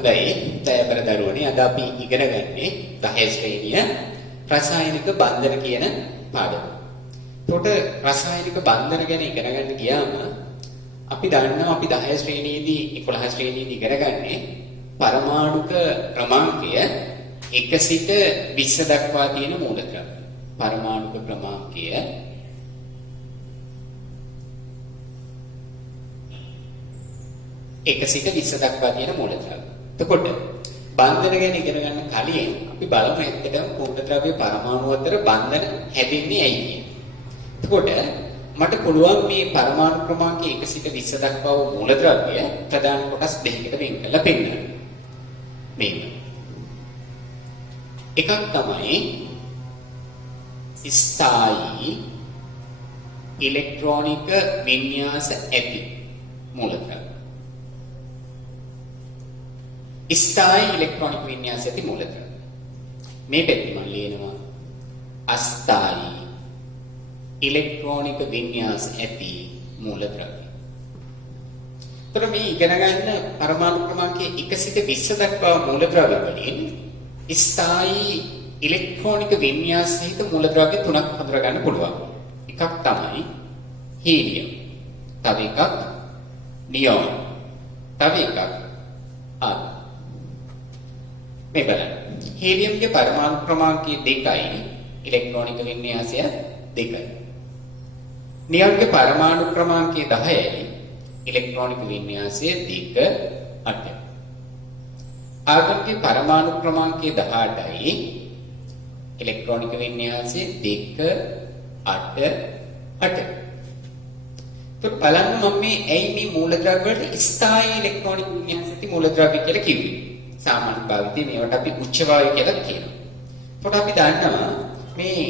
හොඳයි. දයාබර දරුවනේ අද අපි ඉගෙන ගන්නේ 10 ශ්‍රේණිය රසායනික බන්ධන කියන පාඩම. එතකොට රසායනික බන්ධන ගැන ඉගෙන ගන්න ගියාම අපි දන්නවා අපි 10 ශ්‍රේණියේදී 11 ශ්‍රේණියේදී ඉගෙන ගන්නේ පරමාණුක ක්‍රමාංකය 1 සිට 20 දක්වා තියෙන මූලද්‍රව්‍ය. පරමාණුක ක්‍රමාංකය 1 සිට 20 දක්වා තියෙන මූලද්‍රව්‍ය. එතකොට බන්ධන ගැන ඉගෙන ගන්න කලින් අපි බලමු ඇත්තටම මූලද්‍රව්‍ය පරමාණු අතර බන්ධන හැදෙන්නේ ඇයි කියන්නේ. එතකොට මට පුළුවන් මේ පරමාණු ක්‍රමාංක 1 සිට 20 දක්වා වූ මූලද්‍රව්‍ය ප්‍රධාන කොටස් දෙකකට වෙන් කරලා පෙන්නන්න. මේක. එකක් තමයි ස්ථායී ඉලෙක්ට්‍රෝනික වින්‍යාස ඇති මූලද්‍රව්‍ය. ස්ථායී ඉලෙක්ට්‍රෝනික වින්‍යාස ඇති මූලද්‍රව්‍ය. මේ පැත්තේ මම ලියනවා අස්ථායී ඉලෙක්ට්‍රෝනික වින්‍යාස ඇති මූලද්‍රව්‍ය. ତොර මේ ඉගෙන ගන්න පරමාණු ක්‍රමාංකයේ 1 සිට 20 දක්වා මූලද්‍රව්‍ය වලින් ස්ථායී ඉලෙක්ට්‍රෝනික වින්‍යාස සහිත මූලද්‍රව්‍ය තුනක් හඳුනා ගන්න පුළුවන්. එකක් තමයි හීලියම්. තව එකක් නියෝන්. තව එකක් ආර්ගන්. මේ බලන්න. හීලියම්ගේ පරමාණු ක්‍රමාංකය 2යි ඉලෙක්ට්‍රෝනික වින්‍යාසය 2යි. නියෝන්ගේ පරමාණු ක්‍රමාංකය 10යි ඉලෙක්ට්‍රෝනික වින්‍යාසය 2 8යි. ආර්ගන්ගේ පරමාණු ක්‍රමාංකය 18යි ඉලෙක්ට්‍රෝනික වින්‍යාසය 2 8 8. તો බලන්න මම මේ ඇයි මේ මූලද්‍රව්‍ය වලට ස්ථායී ඉලෙක්ට්‍රෝනික වින්‍යාස ඇති මූලද්‍රව්‍ය කියලා කිව්වේ. සාමාන්‍ය භාවිතයේ මේවට අපි උච්චවායු කියලා කියනවා. එතකොට අපි දන්නවා මේ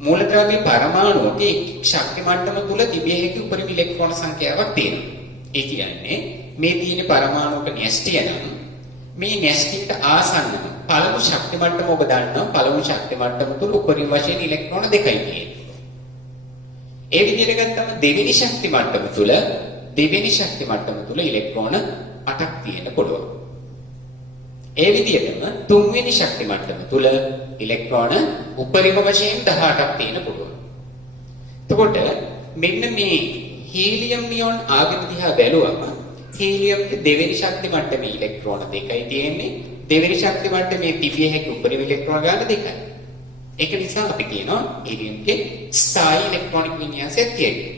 මූලද්‍රව්‍ය පරමාණුවක එක් ශක්ති මට්ටම තුල තිබිය හැකි උපරිම ඉලෙක්ට්‍රෝන සංඛ්‍යාවක් තියෙනවා. ඒ කියන්නේ මේ තියෙන පරමාණුක න්‍යෂ්ටිය නම් මේ න්‍යෂ්ටියට ආසන්නව පළමු ශක්ති මට්ටම ඔබ දන්නවා පළමු ශක්ති මට්ටම තුල උපරිම වශයෙන් ඉලෙක්ට්‍රෝන දෙකයි තියෙන්නේ. ඒ විදිහට ගත්තම දෙවෙනි ශක්ති මට්ටම තුල ඉලෙක්ට්‍රෝන 8ක් තියෙන්න පුළුවන්. ඒ විදිහටම තුන්වෙනි ශක්ති මට්ටම තුල ඉලෙක්ට්‍රෝන උපරිම වශයෙන් 18ක් තියෙන්න පුළුවන්. එතකොට මෙන්න මේ හීලියම් නියෝන් ආගම දිහා බැලුවම හීලියම්ගේ දෙවෙනි ශක්ති මට්ටමේ ඉලෙක්ට්‍රෝන දෙකයි තියෙන්නේ. දෙවෙනි ශක්ති මට්ටමේ තිබිය හැකි උපරිම ඉලෙක්ට්‍රෝන ගාන දෙකයි. ඒක නිසා අපි කියනවා හීලියම්ගේ ස්ථායී ඉලෙක්ට්‍රෝනික වින්‍යාසය තියෙනවා.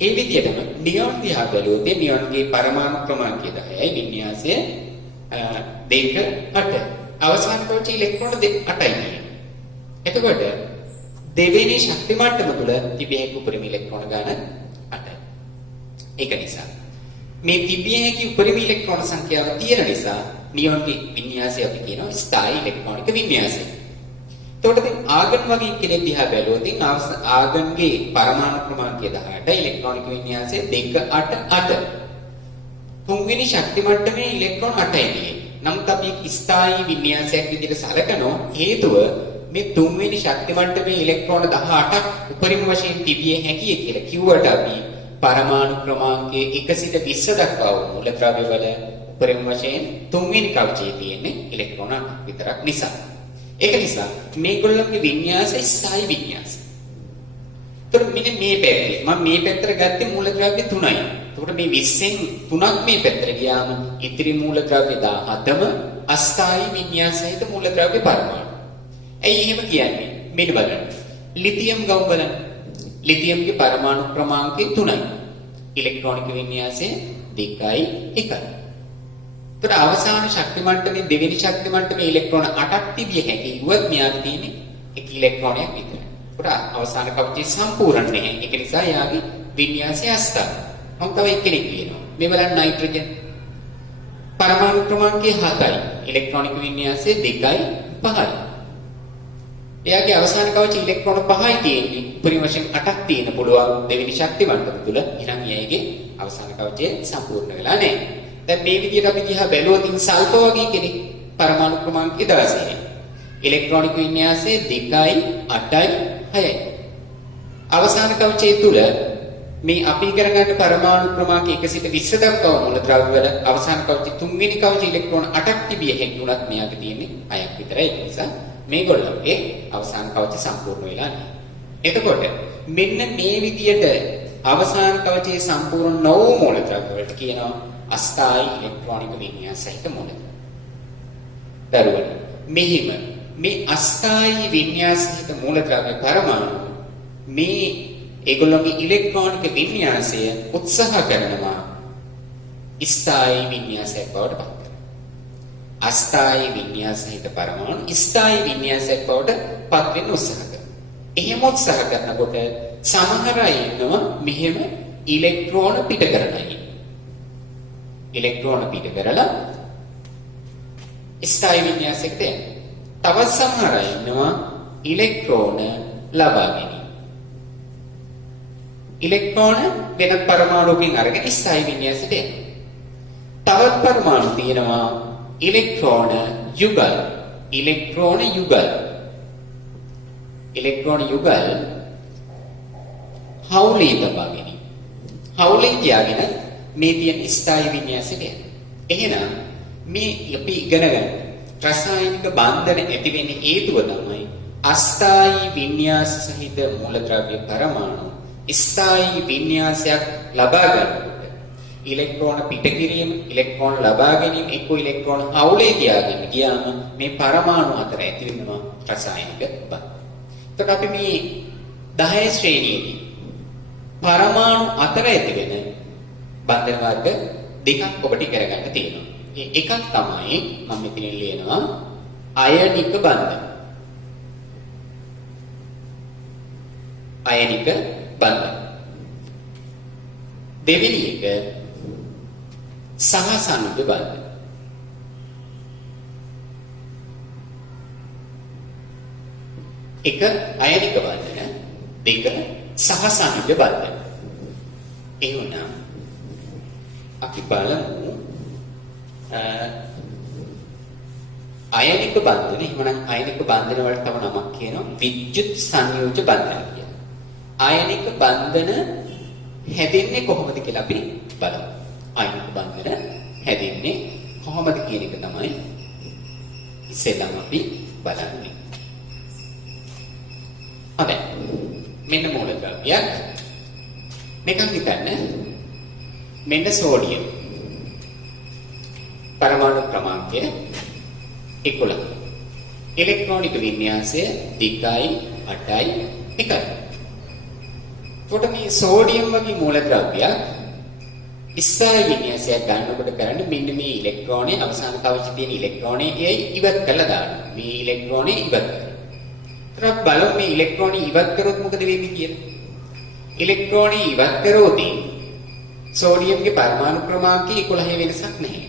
ඒ විදිහටම නියෝන් දිහා බැලුවොත් නියෝන්ගේ පරමාණු ක්‍රමාංකය 10යි වින්‍යාසය 2 8. අවසාන කෝචි ඉලෙක්ට්‍රෝන 8යි තියෙන්නේ. එතකොට දෙවෙනි ශක්ති මට්ටම තුල තිබිය හැකි උපරිම ඉලෙක්ට්‍රෝන ගාන 8යි. ඒක නිසා මේ තිබිය හැකි උපරිම ඉලෙක්ට්‍රෝන සංඛ්‍යාව තියෙන නිසා නියෝන්ගේ වින්‍යාසය අපි කියනවා ස්ථායී ඉලෙක්ට්‍රෝනික වින්‍යාසය. එතකොට දැන් ආගන් වගේ කෙනෙක් දිහා බැලුවොත් ආගන්ගේ පරමාණු ක්‍රමාංකය 18 ඉලෙක්ට්‍රෝනික වින්‍යාසය 2 8 8. තුන්වෙනි ශක්ති මට්ටමේ ඉලෙක්ට්‍රෝන 8යි තියෙන්නේ. නමුත් අපි ස්ථායී වින්‍යාසයක් විදිහට සැලකනවා හේතුව මේ තුන්වෙනි ශක්ති මට්ටමේ ඉලෙක්ට්‍රෝන 18ක් උපරිම වශයෙන් තිබිය හැකියි කියලා කිව්වට අපි පරමාණු ක්‍රමාංකයේ 1 සිට 20 දක්වා වූ මූලද්‍රව්‍ය වල උපරිම වශයෙන් තුන්වෙනි කවචයේ තියෙන්නේ ඉලෙක්ට්‍රෝන 8ක් විතරක් නිසා. ඒක නිසා මේගොල්ලන්ගේ වින්‍යාසය ස්ථායී වින්‍යාසය. ඒතර මෙන්න මේ පැත්තේ මම මේ පැත්තට ගත්තේ මූලද්‍රව්‍ය 3යි. එතකොට මේ 20න් 3ක් මේ පැත්තට ගියාම ඉතිරි මූලද්‍රව්‍ය 17ම අස්ථායී වින්‍යාසයද මූලද්‍රව්‍ය පරමාණු. ඇයි එහෙම කියන්නේ? මෙන්න බලන්න. ලිතියම් ගවුම් බලන්න. ලිතියම්ගේ පරමාණු ක්‍රමාංකය 3යි. ඉලෙක්ට්‍රෝනික වින්‍යාසය 2යි 1යි. ඒතර අවසාන ශක්ති මට්ටමේ දෙවෙනි ශක්ති මට්ටමේ ඉලෙක්ට්‍රෝන 8ක් තිබිය හැකි. ඉවත් මෙයාට තියෙන්නේ 1 ඉලෙක්ට්‍රෝනයක් විතරයි. ඒකට අවසාන කවචය සම්පූර්ණ නැහැ. ඒක නිසා යාගේ වින්‍යාසය අස්ථායි. මම තව එක්කෙනෙක් කියනවා. මේ බලන්න නයිට්‍රජන්. පරමාණු ක්‍රමාංකය 7යි. ඉලෙක්ට්‍රෝනික වින්‍යාසය 2යි 5යි. එයාගේ අවසාන කවචය ඉලෙක්ට්‍රෝන 5යි තියෙන්නේ. උපරිම වශයෙන් 8ක් තියෙන පුළුවන් දෙවෙනි ශක්ති මට්ටම තුල. එහෙනම් එයාගේ අවසාන කවචය සම්පූර්ණ වෙලා නැහැ. දැන් මේ විදිහට අපි දිහා බැලුවොත් සල්ෆර් වගේ කෙනෙක් පරමාණු ක්‍රමාංකය 16යි. ඉලෙක්ට්‍රෝනික වින්‍යාසය 2යි 8යි 6යි. අවසාන කවචය තුල මේ අපි ඉගෙන ගන්න පරමාණු ක්‍රමාංක 1 සිට 20 දක්වා මූලද්‍රව්‍ය වල අවසාන කවචි තුන්වෙනි කවචි ඉලෙක්ට්‍රෝන 8ක් තිබිය හැකි උනත් මෙයාට තියෙන්නේ 6ක් විතරයි. ඒ නිසා මේගොල්ලන්ගේ අවසාන කවචි සම්පූර්ණ වෙලා නැහැ. එතකොට මෙන්න මේ විදියට අවසාන කවචයේ සම්පූර්ණ නොවු මූලද්‍රව්‍ය වලට කියනවා අස්ථායි ඉලෙක්ට්‍රෝනික වින්‍යාසහිත මූලද්‍රව්‍ය. දරුවනේ මෙහිම මේ අස්ථායි වින්‍යාසහිත මූලද්‍රව්‍ය පරමාණු මේ ඒගොල්ලෝගේ ඉලෙක්ට්‍රෝනික වින්‍යාසය උත්සාහ කරනවා ස්ථායි වින්‍යාසයක් බවට පත් කරන්න. අස්ථායි වින්‍යාසහිත පරමාණු ස්ථායි වින්‍යාසයක් බවට පත් වෙන්න උත්සාහ කරනවා. එහෙම උත්සාහ කරනකොට සමහර අය ඉන්නවා මෙහෙම ඉලෙක්ට්‍රෝන පිට කරන අය. ඉලෙක්ට්‍රෝන පිට කරලා ස්ථායි වින්‍යාසයකට යනවා. තවත් සමහර අය ඉන්නවා ඉලෙක්ට්‍රෝන ලබා ගැනීම. ඉලෙක්ට්‍රෝන වෙනත් පරමාණුකින් අරගෙන ස්ථායි වින්‍යාසයට යනවා. තවත් පරමාණු තියෙනවා ඉලෙක්ට්‍රෝන යුගල්. ඉලෙක්ට්‍රෝන යුගල්. ඉලෙක්ට්‍රෝන යුගල් හවුලේ ලබා ගැනීම. හවුලේ තියාගෙන මේ තියෙන ස්ථායි වින්‍යාසයට යනවා. එහෙනම් මේ අපි ඉගෙන ගන්න රසායනික බන්ධන ඇති වෙන්නේ හේතුව තමයි අස්ථායි වින්‍යාස සහිත මූලද්‍රව්‍ය පරමාණු ස්ථායි වින්‍යාසයක් ලබා ගන්නකොට ඉලෙක්ට්‍රෝන පිට කිරීම, ඉලෙක්ට්‍රෝන ලබා ගැනීම, එක්ක ඉලෙක්ට්‍රෝන හවුලේ තියාගෙන ගියාම මේ පරමාණු අතර ඇති වෙනවා රසායනික බන්ධන. එතකොට අපි මේ 10 ශ්‍රේණියේදී පරමාණු අතර ඇති වෙන බන්ධන වර්ග දෙකක් ඔබට ඉගෙන ගන්න තියෙනවා. ඒ එකක් තමයි මම මෙතන ලියනවා අයනික බන්ධන. අයනික බන්ධන. දෙවෙනි එක සහසනුජ බන්ධන. එක අයනික බන්ධන, දෙක සහසනුජ බන්ධන. එහෙනම් අපි බලමු අයනික බන්ධන. එහෙනම් අයනික බන්ධන වලට තව නමක් කියනවා විද්‍යුත් සංයෝජ බන්ධන කියලා. අයනික බන්ධන හැදෙන්නේ කොහොමද කියලා අපි බලමු. අයනික බන්ධන හැදෙන්නේ කොහොමද කියන එක තමයි ඉස්සෙල්ලාම අපි බලන්නේ. හරි. මෙන්න මූලද්‍රව්‍යයක්. මේකක් හිතන්න. මෙන්න සෝඩියම්. පරමාණු ක්‍රමාංකය 11. ඉලෙක්ට්‍රෝනික වින්‍යාසය 2යි 8යි 1යි. කොට මේ සෝඩියම් වගේ මූලද්‍රව්‍යයක් ස්ථායි වින්‍යාසයක් ගන්නකොට කරන්නේ මෙන්න මේ ඉලෙක්ට්‍රෝනේ අවසාන කවචයේ තියෙන ඉලෙක්ට්‍රෝනේ ඉවත් කරලා දානවා. මේ ඉලෙක්ට්‍රෝනේ ඉවත් කරනවා. ඊට බලමු මේ ඉලෙක්ට්‍රෝනේ ඉවත් කරොත් මොකද වෙන්නේ කියලා. ඉලෙක්ට්‍රෝනේ ඉවත් කරොත් සෝඩියම්ගේ පරමාණු ක්‍රමාංකයේ 11 වෙනසක් නැහැ.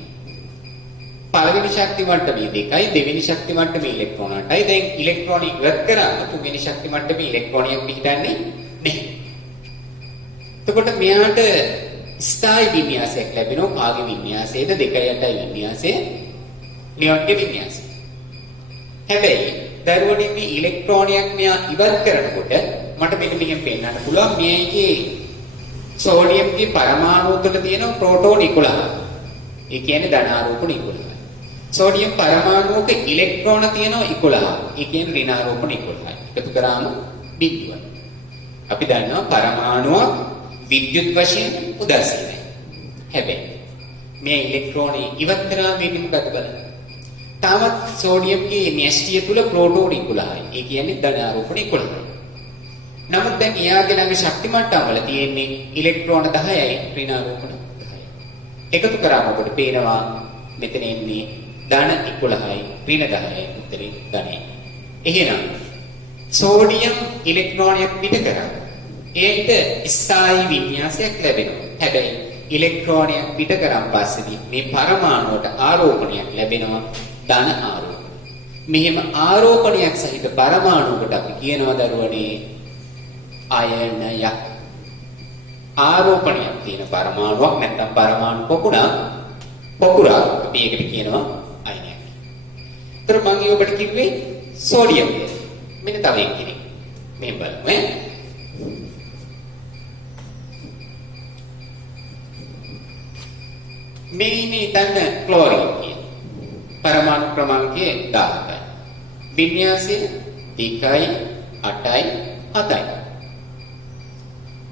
පළවෙනි ශක්ති මට්ටමේ 2යි, දෙවෙනි ශක්ති මට්ටමේ ඉලෙක්ට්‍රෝන 8යි. දැන් ඉලෙක්ට්‍රෝන ඉවත් කරාම තුන්වෙනි ශක්ති මට්ටමේ ඉලෙක්ට්‍රෝනියක් පිටින්නේ නැහැ. එතකොට මෙයාට ස්ථායි වින්‍යාසයක් ලැබෙනවා. කාගේ වින්‍යාසයේද? 2.8යි වින්‍යාසය. නියොන්ගේ වින්‍යාසය. හැබැයි දරුවනේ මේ ඉලෙක්ට්‍රෝනයක් මෙයා ඉවත් කරනකොට මට මෙන්න මෙහෙම පෙන්නන්න පුළුවන් මේකේ සෝඩියම්ගේ පරමාණු තුළ තියෙන ප්‍රෝටෝන 11. ඒ කියන්නේ ධනාරෝපණ 11. සෝඩියම් පරමාණුවක ඉලෙක්ට්‍රෝන තියෙනවා 11. ඒ කියන්නේ ඍණාරෝපණ 11. එකතු කරාම බිඳුවයි. අපි දන්නවා පරමාණුවක් විද්‍යුත් වශයෙන් උදාසීනයි. හැබැයි මේ ඉලෙක්ට්‍රෝනේ ඉවත් කරාම වෙන්නේ මොකද බලන්න. තාමත් සෝඩියම්ගේ න්‍යෂ්ටිය තුල ප්‍රෝටෝන 11යි. ඒ කියන්නේ ධනාරෝපණ 11යි. නමුත් දැන් එයාගේ ළඟ ශක්ති මට්ටම් වල තියෙන්නේ ඉලෙක්ට්‍රෝන 10යි ඍණාරෝපණ 10යි. එකතු කරාම ඔබට පේනවා මෙතන එන්නේ ධන 11යි ඍණ 10යි උත්තරේ ධනයි. එහෙනම් සෝඩියම් ඉලෙක්ට්‍රෝනයක් පිට කරා. ඒකට ස්ථායි වින්‍යාසයක් ලැබෙනවා. හැබැයි ඉලෙක්ට්‍රෝනයක් පිට කරන් පස්සේදී මේ පරමාණුවට ආරෝපණයක් ලැබෙනවා ධන ආරෝපණය. මෙහෙම ආරෝපණයක් සහිත පරමාණුවකට අපි කියනවා දරුවනේ අයනයක්. ආරෝපණයක් තියෙන පරමාණුවක් නැත්නම් පරමාණු පොකුරක් අපි ඒකට කියනවා අයනයක්. ඒතර මම ඔබට කිව්වේ සෝඩියම් කියලා. මෙන්න තව එකක්. මේ බලමු මේ ඉන්නේ තන්න ක්ලෝරින් කියන පරමාණු ක්‍රමාංකය 17යි. වින්‍යාසය 2යි 8යි 7යි.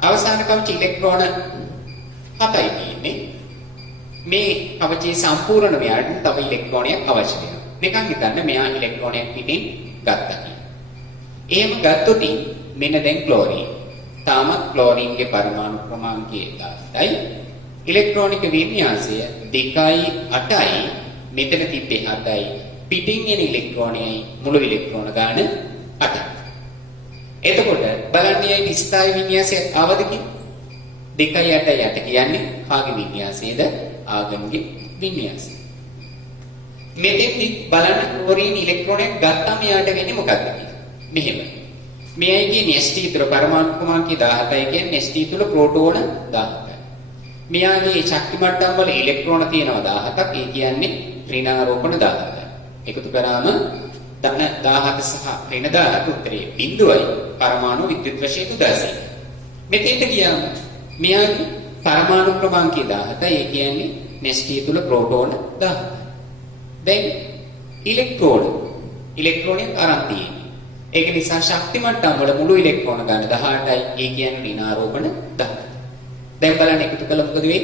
අවසාන කවච ඉලෙක්ට්‍රෝන 7යි තියෙන්නේ. මේ කවචේ සම්පූර්ණ මෙයාට තව ඉලෙක්ට්‍රෝනයක් අවශ්‍ය වෙනවා. නිකන් හිතන්න මෙයා ඉලෙක්ට්‍රෝනයක් පිටින් ගත්තා කියලා. එහෙම ගත්තොත් මෙන්න දැන් ක්ලෝරින්. තාමත් ක්ලෝරින්ගේ පරමාණු ක්‍රමාංකය 17යි. ඉලෙක්ට්‍රෝනික වින්‍යාසය 2යි 8යි. මෙතන තිබ්බේ 7යි. පිටින් එන ඉලෙක්ට්‍රෝනයයි මුළු ඉලෙක්ට්‍රෝන ගාන 8යි. එතකොට බලන්න මේ ස්ථායි වින්‍යාසයක් ආවද කියන්නේ 2යි 8යි 8 කියන්නේ කාගේ වින්‍යාසයේද? ආගම්ගේ වින්‍යාසය. මෙතෙන්දි බලන්න ක්ලෝරින් ඉලෙක්ට්‍රෝනයක් ගත්තාම යාට වෙන්නේ මොකක්ද කියලා. මෙහෙම. මෙයගේ න්‍යෂ්ටි පරමාණු ක්‍රමාංකය 17යි කියන්නේ න්‍යෂ්ටි තුල ප්‍රෝටෝන 17යි. මෙයාගේ ශක්ති මට්ටම් වල ඉලෙක්ට්‍රෝන තියෙනවා 17ක්. ඒ කියන්නේ ඍණාරෝපණ 17යි. එකතු කරාම ධන 17 සහ ඍණ 17 උත්තරේ බිඳුවයි. පරමාණු විද්‍යුත් වශයෙන් 16යි. මෙතෙන්ට ගියාම මෙයාගේ පරමාණු ක්‍රමාංකය 17යි. ඒ කියන්නේ න්‍යෂ්ටි තුල ප්‍රෝටෝන 17යි. දැන් ඉලෙක්ට්‍රෝනයක් අරන් තියෙන්නේ. ඒක නිසා ශක්ති මට්ටම් වල මුළු ඉලෙක්ට්‍රෝන ගන්න 18යි. ඒ කියන්නේ ඍණාරෝපණ 10යි. දැන් බලන්න එකතු කළොත් මොකද වෙන්නේ?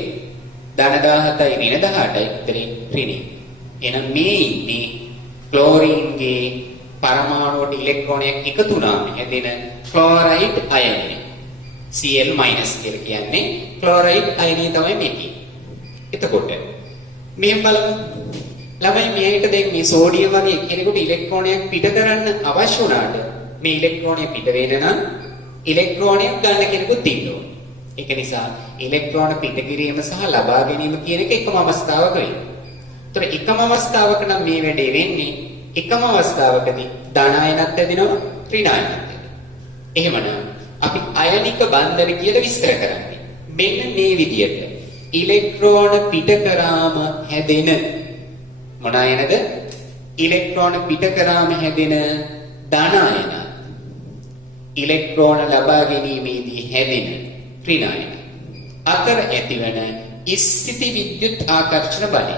ධන 17යි ඍණ 18යි උත්තරේ ඍණයි. එහෙනම් මේ ඉන්නේ ක්ලෝරින්ගේ පරමාණුවට ඉලෙක්ට්‍රෝනයක් එකතු වුණාම හැදෙන ක්ලෝරයිඩ් අයනය. Cl- කියලා කියන්නේ ක්ලෝරයිඩ් අයනය තමයි මේකේ. එතකොට මෙහෙම බලමු. ළමයි මේකට දැන් මේ සෝඩියම් වගේ කෙනෙකුට ඉලෙක්ට්‍රෝනයක් පිට කරන්න අවශ්‍ය වුණාට මේ ඉලෙක්ට්‍රෝනය පිට වෙන්න නම් ඉලෙක්ට්‍රෝනයක් ගන්න කෙනෙකුත් ඉන්න ඕනේ. ඒක නිසා ඉලෙක්ට්‍රෝන පිට කිරීම සහ ලබා ගැනීම කියන එක එකම අවස්ථාවක වෙනවා. ඒතර එකම අවස්ථාවක නම් මේ වැඩේ වෙන්නේ එකම අවස්ථාවකදී ධන අයනත් ඇදෙනවා ඍණ අයනත් ඇදෙනවා. එහෙමනම් අපි අයනික බන්ධන කියලා විස්තර කරන්නේ. මෙන්න මේ විදියට ඉලෙක්ට්‍රෝන පිට කරාම හැදෙන මොන අයනද? ඉලෙක්ට්‍රෝන පිට කරාම හැදෙන ධන අයන. ඉලෙක්ට්‍රෝන ලබා ගැනීමේදී හැදෙන ඍණ අයන. අතර ඇතිවන ස්ථිති විද්‍යුත් ආකර්ෂණ බලය.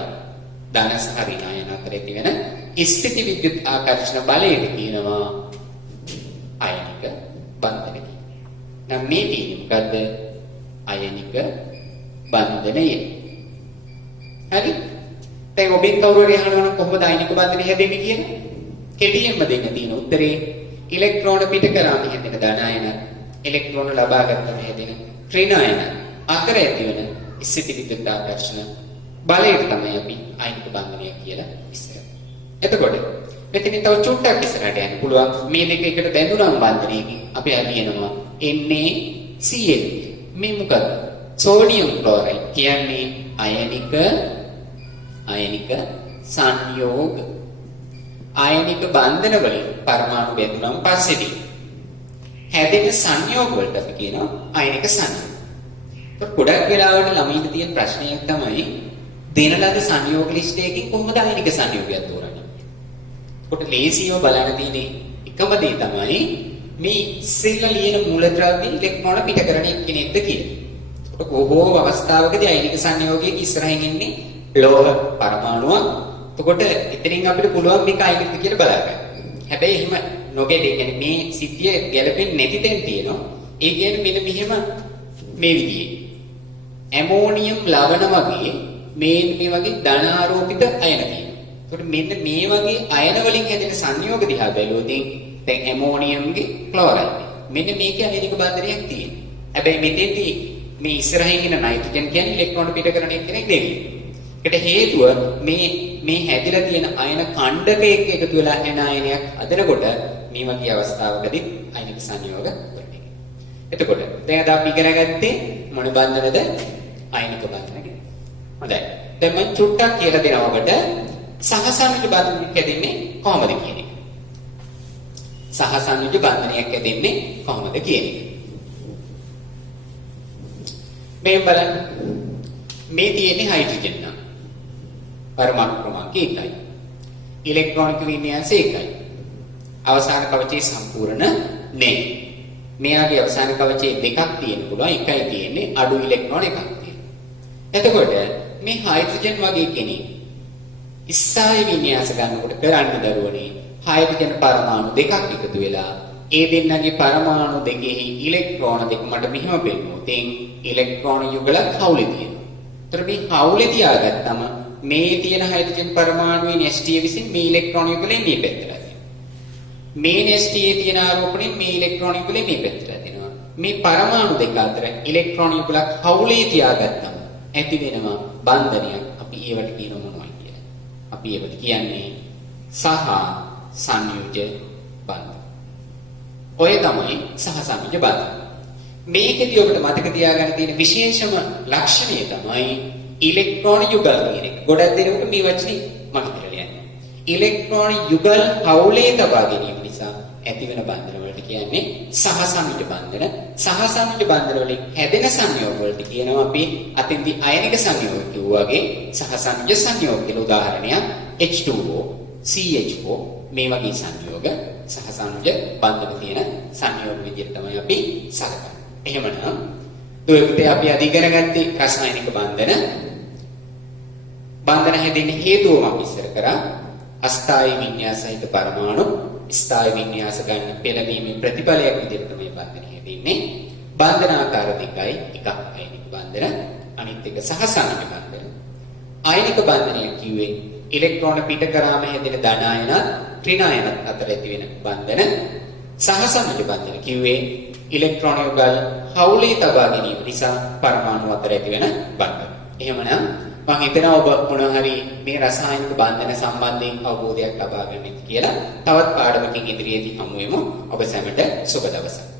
ධන සහ ඍණ අයන අතර ඇතිවන ස්ථිති විද්‍යුත් ආකර්ෂණ බලයට කියනවා අයනික බන්ධන කියලා. නම් මේ තියෙන්නේ මොකද්ද? අයනික බන්ධනය. හරි? දැන් ඔබෙන් කවුරු හරි අහනවා නම් කොහොමද අයනික බන්ධනය හැදෙන්නේ කියලා? කෙටියෙන්ම දෙන්න තියෙන උත්තරේ ඉලෙක්ට්‍රෝන පිට කරාම හැදෙන ධන අයන, ඉලෙක්ට්‍රෝන ලබා ගන්නම හැදෙන ඍණ අයන අතර ඇතිවන ස්ථිති විද්‍යුත් ආකර්ෂණ බලයට තමයි අපි අයනික බන්ධනය කියලා ඉස්සර. එතකොට මෙතනින් තව චුට්ටක් ඉස්සරහට යන්න පුළුවන්. මේ දෙක එකට බැඳුනම බන්ධනයකින් අපි අරියනවා NaCl. මේ මොකද? සෝඩියම් ක්ලෝරයිඩ් කියන්නේ අයනික සංයෝග. අයනික බන්ධන වලින් පරමාණු බැඳුනම පස්සේදී හැදෙන සංයෝග වලට අපි කියනවා අයනික සංයෝග. ඒක ගොඩක් වෙලාවට ළමයින්ට තියෙන ප්‍රශ්නයක් තමයි දෙන ලද සංයෝග ලිස්ට් එකකින් කොහොමද අයනික සංයෝගයක් තෝරන්නේ? කොට ලේසියව බලන්න තියෙන්නේ එකම දේ තමයි මේ ඉස්සෙල්ලා ලියන මූලද්‍රව්‍ය ඉලෙක්ට්‍රෝන පිට කරන එක්කෙනෙක්ද කියලා. කොට බොහෝ අවස්ථාවකදී අයනික සංයෝගයක ඉස්සරහින් ඉන්නේ ලෝහ පරමාණුවක්. එතකොට එතනින් අපිට පුළුවන් මේක අයනිකද කියලා බලන්න. හැබැයි එහෙම නොගෙඩේ කියන්නේ මේ සිද්ධිය ගැලපෙන්නේ නැති තැන් තියෙනවා. ඒ කියන්නේ මෙන්න මෙහෙම මේ විදිහේ ඇමෝනියම් ලවණ වගේ මේ වගේ ධනාරෝපිත අයන තියෙනවා. ඒකට මෙන්න මේ වගේ අයන වලින් හැදෙන සංයෝග දිහා බැලුවොත් දැන් ඇමෝනියම්ගේ ක්ලෝරයිඩ් මෙන්න මේකේ අයනික බන්ධනයක් තියෙනවා. හැබැයි මෙතෙන්දී මේ ඉස්සරහින් ඉන්න නයිට්‍රජන් කියන්නේ ඉලෙක්ට්‍රෝන පිට කරන කෙනෙක් නෙවෙයි. ඒකට හේතුව මේ හැදිලා තියෙන අයන ඛණ්ඩකයක එකතු වෙලා එන අයනයක් හදනකොට මේ වගේ අවස්ථාවකදී අයනික සංයෝග වෙන්නේ. එතකොට දැන් අද අපි ඉගෙන ගත්තේ මොන බන්ධනද? අයනික බන්ධන. හොඳයි. දැන් මම චුට්ටක් කියලා දෙනවා ඔබට සහසංයුජ බන්ධනයක් හැදෙන්නේ කොහොමද කියන එක. සහසංයුජ බන්ධනයක් හැදෙන්නේ කොහොමද කියන එක. මේ බලන්න. මේ තියෙන්නේ හයිඩ්‍රජන් නම්. පරමාණු ක්‍රමාංකය 1යි. ඉලෙක්ට්‍රෝනික වින්‍යාසය 1යි. අවසාන කවචයේ සම්පූර්ණ නැහැ. මෙයාගේ අවසාන කවචයේ දෙකක් තියෙන්න පුළුවන්. එකයි තියෙන්නේ අඩු ඉලෙක්ට්‍රෝන එකක් තියෙනවා. එතකොට මේ හයිඩ්‍රජන් වගේ කෙනෙක් ස්ථායි වින්‍යාස ගන්නකොට කරන්න දරුවනේ හයිඩ්‍රජන් පරමාණු දෙකක් එකතු වෙලා ඒ දෙන්නගේ පරමාණු දෙකෙහි ඉලෙක්ට්‍රෝන දෙක මට මෙහෙම පෙන්වුවොත් ඉලෙක්ට්‍රෝන යුගලක් හවුලේ තියෙනවා. ඒතර මේ හවුලේ තියාගත්තම මේ තියෙන හයිඩ්‍රජන් පරමාණුවේ නෙස්ටිය විසින් මේ ඉලෙක්ට්‍රෝන යුගලෙන් මේ පැත්තට තියෙනවා. මේ නෙස්ටියේ තියෙන ආරෝපණයෙන් මේ ඉලෙක්ට්‍රෝන යුගලෙන් මේ පැත්තට තියෙනවා. මේ පරමාණු දෙක අතර ඉලෙක්ට්‍රෝන යුගලක් හවුලේ තියාගත්තම ඇති වෙනවා බන්ධනයක්. අපි ඒවට කියනවා මොනවද කියලා. අපි ඒවට කියන්නේ සහ සංයුජ බන්ධන. ඔය තමයි සහ සංයුජ බන්ධන. මේකදී ඔබට මතක තියාගන්න තියෙන විශේෂම ලක්ෂණය තමයි ඉලෙක්ට්‍රෝන යුගල් කියන එක. ගොඩක් දෙනෙකුට මේ වචනේ මතක කරලා යන්නේ. ඉලෙක්ට්‍රෝන යුගල් හවුලේ තබා ගැනීම නිසා ඇතිවන බන්ධන වලට කියන්නේ සහ සංයුජ බන්ධන. සහ සංයුජ බන්ධන වලින් හැදෙන සංයෝග වලට කියනවා අපි අතින්දි අයනික සංයෝග කිව්වාගේ සහ සංයුජ සංයෝග කියලා. උදාහරණයක් H2O, CH4 මේ වගේ සංයෝග සහ සංයුජ බන්ධන තියෙන සංයෝග විදිහට තමයි අපි සලකන්නේ. එහෙමනම් ඔය පුතේ අපි අද ඉගෙන ගත්තේ රසායනික බන්ධන හැදෙන්න හේතුවම අපි ඉස්සර කරා අස්ථායි වින්‍යාසහිත පරමාණු ස්ථායි වින්‍යාස ගන්න පෙළවීමේ ප්‍රතිඵලයක් විදිහට තමයි බන්ධන හැදෙන්නේ. බන්ධනාකාර දෙකයි, එකක් අයනික බන්ධන, අනිත් එක සහ සංයුජ බන්ධන. අයනික බන්ධනය කිව්වේ ඉලෙක්ට්‍රෝන පිට කරාම හැදෙන ධන අයන ඍණ අයන අතර ඇති වෙන බන්ධන. සහ සංයුජ බන්ධන කිව්වේ ඉලෙක්ට්‍රෝන යුගල් හවුලේ තබා ගැනීම නිසා පරමාණු අතර ඇති වෙන බන්ධන. එහෙමනම් මම හිතනවා ඔබ මොනවා හරි මේ රසායනික බන්ධන සම්බන්ධයෙන් අවබෝධයක් ලබා ගන්න කියලා. තවත් පාඩමකින් ඉදිරියේදී හමු වෙමු. ඔබ සැමට සුබ දවසක්.